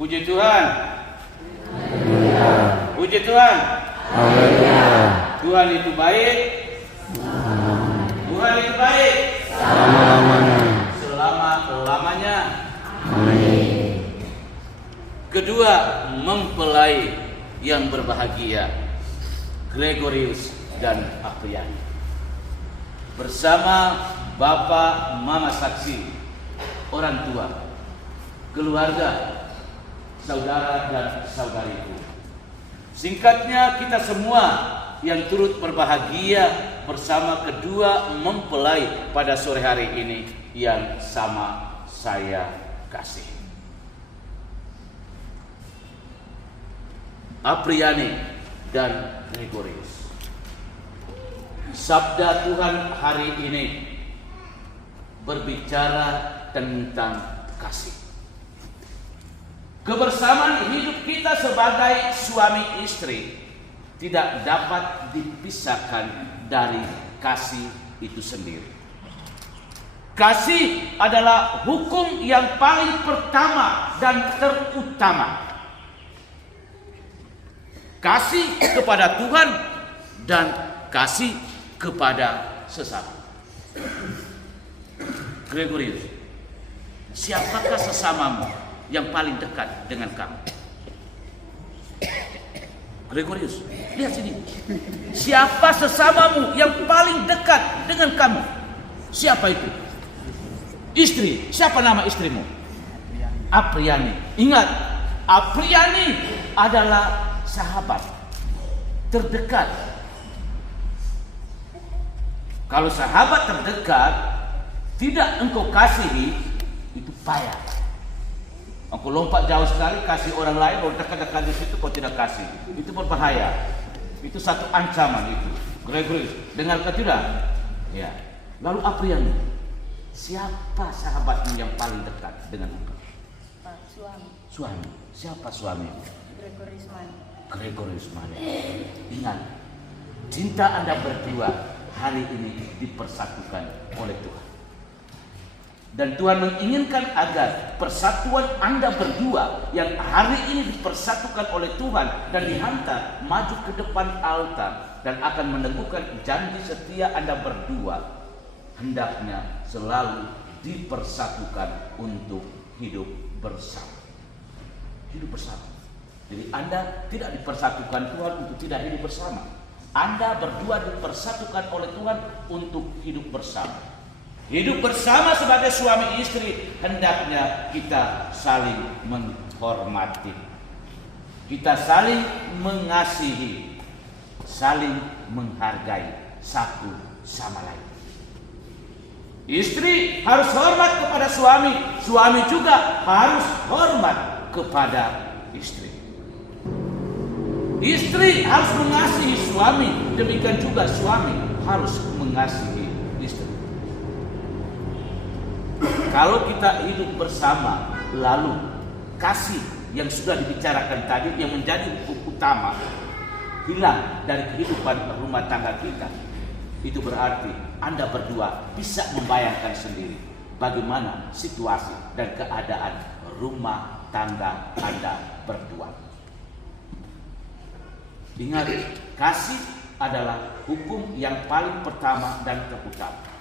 Puji Tuhan. Puji Tuhan. Tuhan itu baik. Tuhan itu baik. Selama-lamanya. Kedua, mempelai yang berbahagia, Gregorius dan Apriani. Bersama Bapak, Mama saksi, orang tua, keluarga, saudara dan saudariku. Singkatnya, kita semua yang turut berbahagia bersama kedua mempelai pada sore hari ini yang sama saya kasih. Apriani dan Gregorius. Sabda Tuhan hari ini berbicara tentang kasih. Kebersamaan hidup kita sebagai suami istri tidak dapat dipisahkan dari kasih itu sendiri. Kasih adalah hukum yang paling pertama dan terutama. Kasih kepada Tuhan dan kasih kepada sesama. Gregorius, siapakah sesamamu yang paling dekat dengan kamu? Gregorius, lihat sini. Siapa sesamamu yang paling dekat dengan kamu? Siapa itu? Istri. Siapa nama istrimu? Apriani. Ingat, Apriani adalah sahabat terdekat. Kalau sahabat terdekat tidak engkau kasihi, itu payah. Engkau lompat jauh sekali kasih orang lain, kalau dekat-dekat di situ kau tidak kasih, itu berbahaya. Itu satu ancaman itu. Gregorius, dengarkan tidak? Ya. Lalu Apriani, siapa sahabatmu yang paling dekat dengan engkau? Suami. Suami. Siapa suami? Gregorius Mani. Gregorius Mani. Ingat, cinta Anda berdua hari ini dipersatukan oleh Tuhan. Dan Tuhan menginginkan agar persatuan Anda berdua yang hari ini dipersatukan oleh Tuhan dan dihantar maju ke depan altar dan akan meneguhkan janji setia Anda berdua, hendaknya selalu dipersatukan untuk hidup bersama. Hidup bersama. Jadi Anda tidak dipersatukan Tuhan untuk tidak hidup bersama. Anda berdua dipersatukan oleh Tuhan untuk hidup bersama. Hidup bersama sebagai suami istri, hendaknya kita saling menghormati. Kita saling mengasihi, saling menghargai satu sama lain. Istri harus hormat kepada suami, suami juga harus hormat kepada istri. Istri harus mengasihi suami, demikian juga suami harus mengasihi istri. Kalau kita hidup bersama, lalu kasih yang sudah dibicarakan tadi yang menjadi hukum utama hilang dari kehidupan rumah tangga kita, itu berarti Anda berdua bisa membayangkan sendiri bagaimana situasi dan keadaan rumah tangga Anda berdua. Ingat, kasih adalah hukum yang paling pertama dan terutama.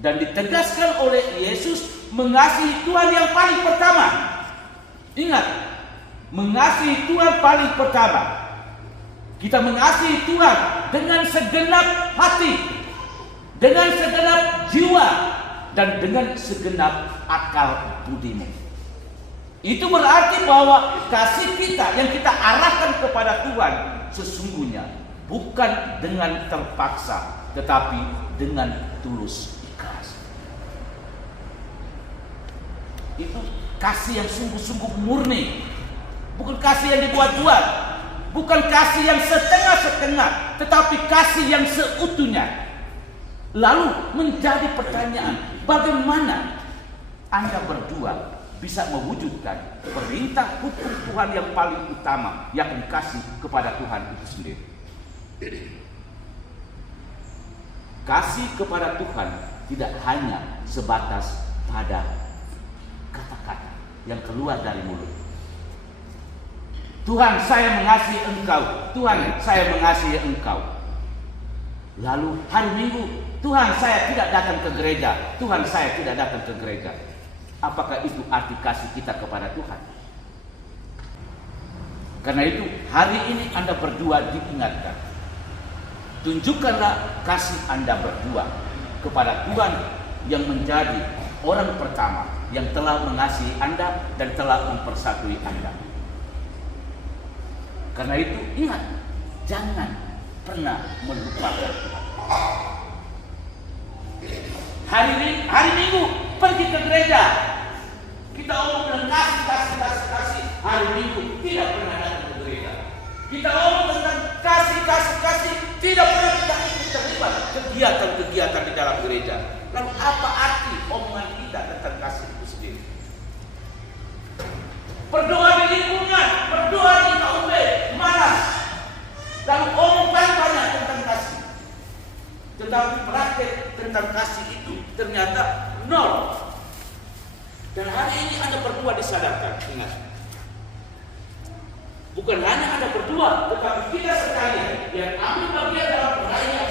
Dan ditegaskan oleh Yesus mengasihi Tuhan yang paling pertama. Ingat, mengasihi Tuhan paling pertama. Kita mengasihi Tuhan dengan segenap hati, dengan segenap jiwa, dan dengan segenap akal budimu. Itu berarti bahwa kasih kita yang kita arahkan kepada Tuhan sesungguhnya bukan dengan terpaksa, tetapi dengan tulus ikhlas. Itu kasih yang sungguh-sungguh murni, bukan kasih yang dibuat-buat, bukan kasih yang setengah-setengah, tetapi kasih yang seutuhnya. Lalu menjadi pertanyaan, bagaimana Anda berdua bisa mewujudkan perintah hukum Tuhan yang paling utama, yakni kasih kepada Tuhan itu sendiri. Kasih kepada Tuhan tidak hanya sebatas pada kata-kata, yang keluar dari mulut. Tuhan, saya mengasihi Engkau. Tuhan, saya mengasihi Engkau. Lalu hari Minggu, Tuhan, saya tidak datang ke gereja. Tuhan, saya tidak datang ke gereja. Apakah itu arti kasih kita kepada Tuhan? Karena itu hari ini Anda berdua diingatkan. Tunjukkanlah kasih Anda berdua kepada Tuhan yang menjadi orang pertama yang telah mengasihi Anda dan telah mempersatui Anda. Karena itu ingat, jangan pernah melupakan Tuhan. Hari Minggu pergi ke gereja, kita omong dengan kasih. Hari Minggu tidak pernah datang ke gereja. Kita omong tentang kasih, tidak pernah kita ikut terlibat kegiatan-kegiatan di dalam gereja. Lalu apa arti omongan kita tentang kasih itu sendiri? Berdoa di lingkungan, berdoa di KUB, malas. Lalu omong banyak tentang kasih. Tetapi praktek tentang kasih itu ternyata nol. Dan hari ini Anda berdua disadarkan, ingat. Bukan hanya Anda berdua, tetapi kita sekalian yang ambil bagian dalam perayaan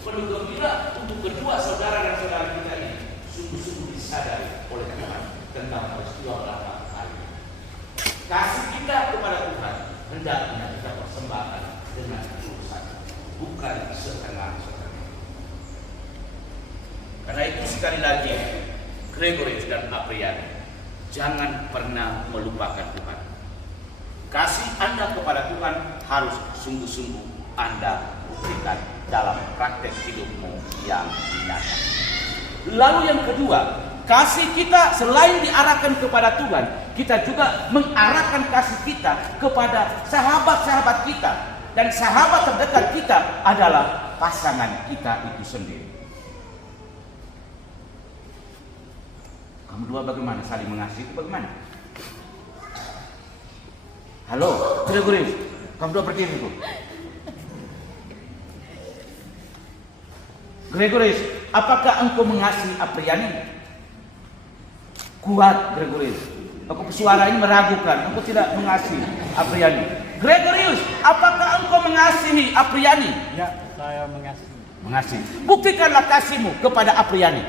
penuh gembira untuk kedua saudara dan saudara kita ini sungguh-sungguh disadari oleh Tuhan tentang peristiwa belakang hari. Kasih kita kepada Tuhan hendaknya kita persembahkan dengan tulus, bukan setengah-setengah. Karena itu sekali lagi, Gregorius dan Apriani, jangan pernah melupakan Tuhan. Kasih Anda kepada Tuhan harus sungguh-sungguh Anda buktikan dalam praktek hidupmu yang nyata. Lalu yang kedua, kasih kita selain diarahkan kepada Tuhan, kita juga mengarahkan kasih kita kepada sahabat-sahabat kita. Dan sahabat terdekat kita adalah pasangan kita itu sendiri. Kamu dua bagaimana? Saling mengasihi itu bagaimana? Halo, Gregorius, kamu dua berdiri itu. Gregorius, apakah engkau mengasihi Apriani? Kuat, Gregorius. Aku suara ini meragukan, engkau tidak mengasihi Apriani. Gregorius, apakah engkau mengasihi Apriani? Ya, saya mengasihi. Mengasihi. Buktikanlah kasihmu kepada Apriani.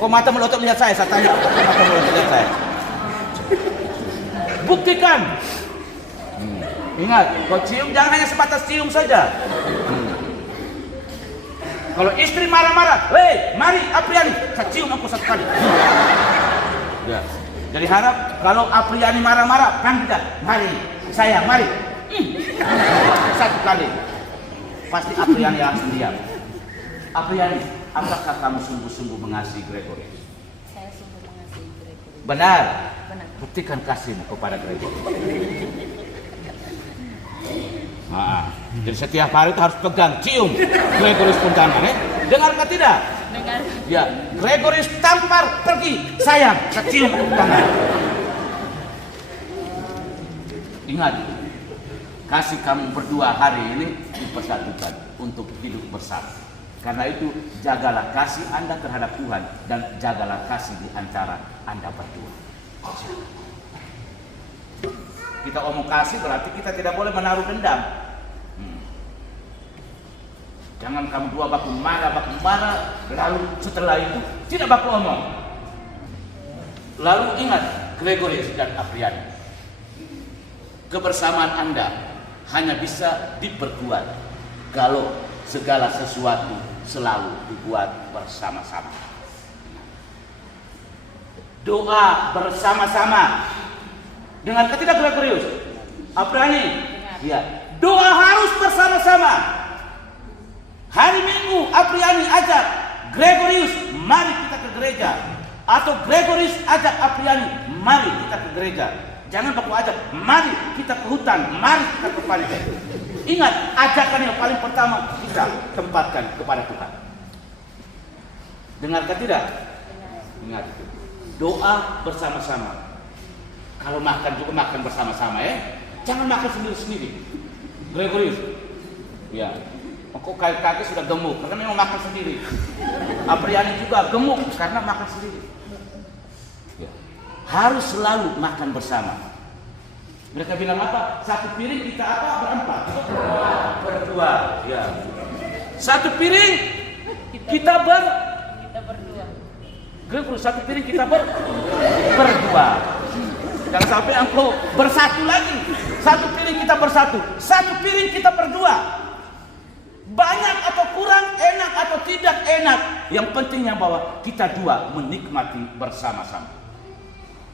Kok mata melotot lihat saya tanya. Kok mata melotot lihat saya? Buktikan. Ingat, kau cium jangan hanya sebatas cium saja. Kalau istri marah-marah, mari Apriani, saya cium aku satu kali. Ya. Jadi harap kalau Apriani marah-marah, panggil dia, mari sayang, mari. Satu kali. Pasti Apriani langsung diam. Apriani, apakah kamu sungguh-sungguh mengasihi Gregorius? Saya sungguh mengasihi Gregorius. Benar. Benar. Buktikan kasihmu kepada Gregorius. Jadi setiap hari itu harus pegang, cium Gregorius pun tangan, dengarkah tidak? Dengar. Ya, Gregorius tampar pergi, sayang, saya cium tangan. Ingat, kasih kamu berdua hari ini dipersatukan untuk hidup bersama. Karena itu jagalah kasih Anda terhadap Tuhan dan jagalah kasih di antara Anda berdua. Kita omong kasih berarti kita tidak boleh menaruh dendam. Jangan kamu dua baku marah, lalu setelah itu tidak baku omong. Lalu ingat Gregorius dan Apriani, kebersamaan Anda hanya bisa diperkuat kalau segala sesuatu selalu dibuat bersama-sama. Doa bersama-sama. Dengarkah tidak Gregorius? Apriani? Ya. Doa harus bersama-sama. Hari Minggu Apriani ajak Gregorius, mari kita ke gereja. Atau Gregorius ajak Apriani, mari kita ke gereja. Jangan baku ajak, mari kita ke hutan, mari kita ke pantai. Ingat, ajakan yang paling pertama kita tempatkan kepada Tuhan. Dengarkah tidak? Ingat itu. Doa bersama-sama. Kalau makan juga makan bersama-sama ya. Jangan makan sendiri-sendiri. Gregorius. Ya. Kok kaki sudah gemuk karena memang makan sendiri. Apriani juga gemuk karena makan sendiri. Ya. harus selalu makan bersama. Mereka bilang apa? Satu piring kita apa? Berempat. Berdua. Ya. Satu piring kita berdua. Satu piring kita berdua. Jangan sampai engkau bersatu lagi. Satu piring kita bersatu. Satu piring kita berdua. Banyak atau kurang, enak atau tidak enak, yang pentingnya bahwa kita dua menikmati bersama-sama.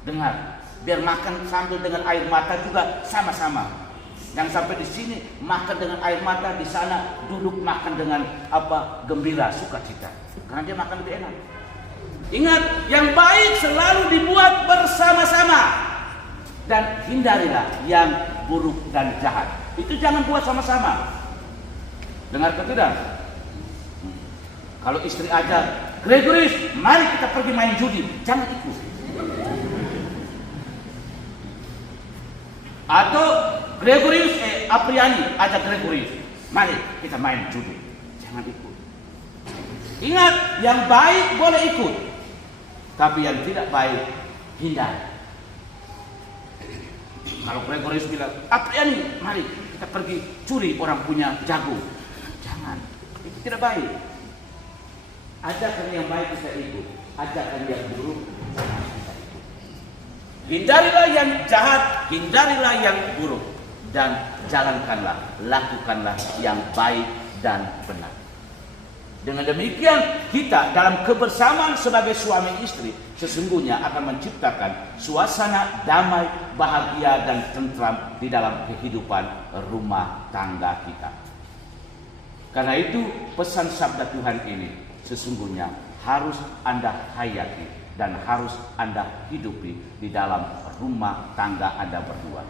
Dengar, biar makan sambil dengan air mata juga sama-sama. Jangan sampai di sini makan dengan air mata, di sana duduk makan dengan gembira, sukacita. Karena dia makan lebih enak. Ingat, yang baik selalu dibuat bersama-sama. Dan hindarilah yang buruk dan jahat. Itu jangan buat sama-sama. Dengar ke tidak? Kalau istri ajak, Gregoris, mari kita pergi main judi. Jangan ikut. Atau Gregoris, Apriani ajak Gregoris, mari kita main judi. Jangan ikut. Ingat, yang baik boleh ikut, tapi yang tidak baik hindar. Kalau Gregoris bilang, Apriani, mari kita pergi curi orang punya jagung. Jangan, itu tidak baik. Ajakan yang baik kita ikut, ajakan yang buruk jangan kita ikut. Hindarilah yang jahat, hindarilah yang buruk, dan jalankanlah, lakukanlah yang baik dan benar. Dengan demikian kita dalam kebersamaan sebagai suami istri sesungguhnya akan menciptakan suasana damai, bahagia dan tentram di dalam kehidupan rumah tangga kita. Karena itu pesan sabda Tuhan ini sesungguhnya harus Anda hayati dan harus Anda hidupi di dalam rumah tangga Anda berdua.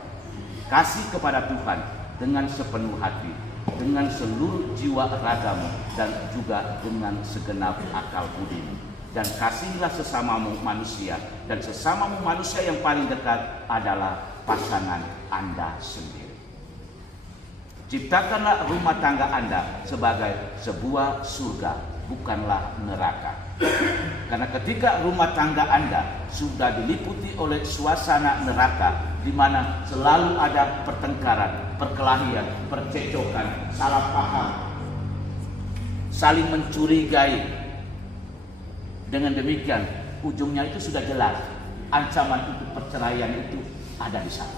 Kasih kepada Tuhan dengan sepenuh hati, dengan seluruh jiwa ragamu, dan juga dengan segenap akal budimu. Dan kasihlah sesamamu manusia, dan sesamamu manusia yang paling dekat adalah pasangan Anda sendiri. Ciptakanlah rumah tangga Anda sebagai sebuah surga, bukanlah neraka. Karena ketika rumah tangga Anda sudah diliputi oleh suasana neraka, di mana selalu ada pertengkaran, perkelahian, percecokan, salah paham, saling mencurigai. Dengan demikian, ujungnya itu sudah jelas. Ancaman untuk perceraian itu ada di sana.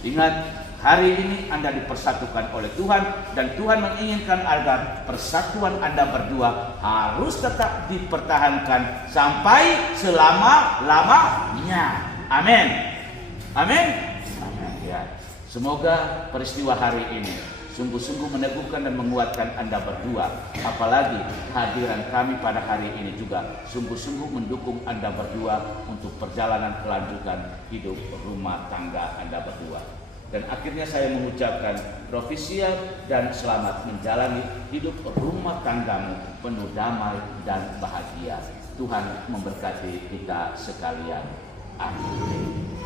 Ingat, hari ini Anda dipersatukan oleh Tuhan, dan Tuhan menginginkan agar persatuan Anda berdua harus tetap dipertahankan sampai selama-lamanya. Amin. Amin. Amin. Ya. Semoga peristiwa hari ini sungguh-sungguh meneguhkan dan menguatkan Anda berdua. Apalagi kehadiran kami pada hari ini juga sungguh-sungguh mendukung Anda berdua untuk perjalanan kelanjutan hidup rumah tangga Anda berdua. Dan akhirnya saya mengucapkan profesia dan selamat menjalani hidup rumah tanggamu penuh damai dan bahagia. Tuhan memberkati kita sekalian. Amin.